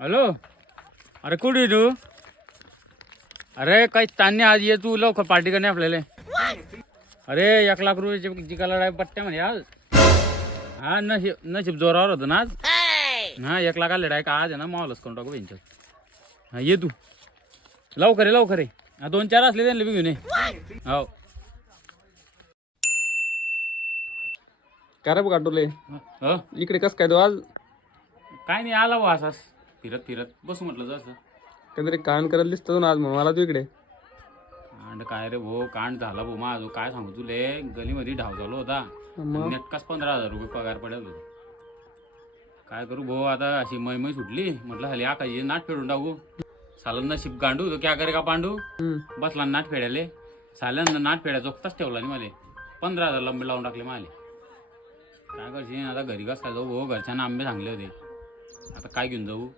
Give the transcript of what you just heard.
Hello. अरे कुठे तू? अरे काही तान्य आज ये तू लवकर पार्टी करणे आपल्याला. अरे 1,00,000 रुपये जिंकायला पट्ट्या म्हणे आज. हा नशीब जोरावर होतं ना आज. हा 1,00,000 आले डायरेक्ट आज आहे ना मॉलच करून टाकू यांच्यात. हा ये तू लवकर ये. हा 2-4 असले त्यांना बी घेऊन ये. हो काय रे बघ आटोले हो. इकडे कस काय तो आज काय नाही आला भाऊ असाच फिरत बसू म्हटलं जसं. काहीतरी कांड करायला दिसतो ना आज म्हणून आला तू इकडे. कांड काय रे भाऊ कांड झाला भाऊ माझं काय सांगू तुले. गलीमध्ये ढाव चालू होता. मग नेटकाच 15,000 रुपये पगार पडेल होता. काय करू भाऊ आता अशी मै सुटली म्हटलं हली आकाशी नाट फेडून टाकू. साला नशीब गांडू तो क्या करे का पांडू. बसला नाट फेडायले. साल्यानं नाट फेड्या चोखताच ठेवला नाही मला. 15,000 लंबे लावून टाकले माले. काय करशील आता घरी कस काय जाऊ भाऊ. घरच्यांना आंबे सांगले होते. आता काय घेऊन जाऊ.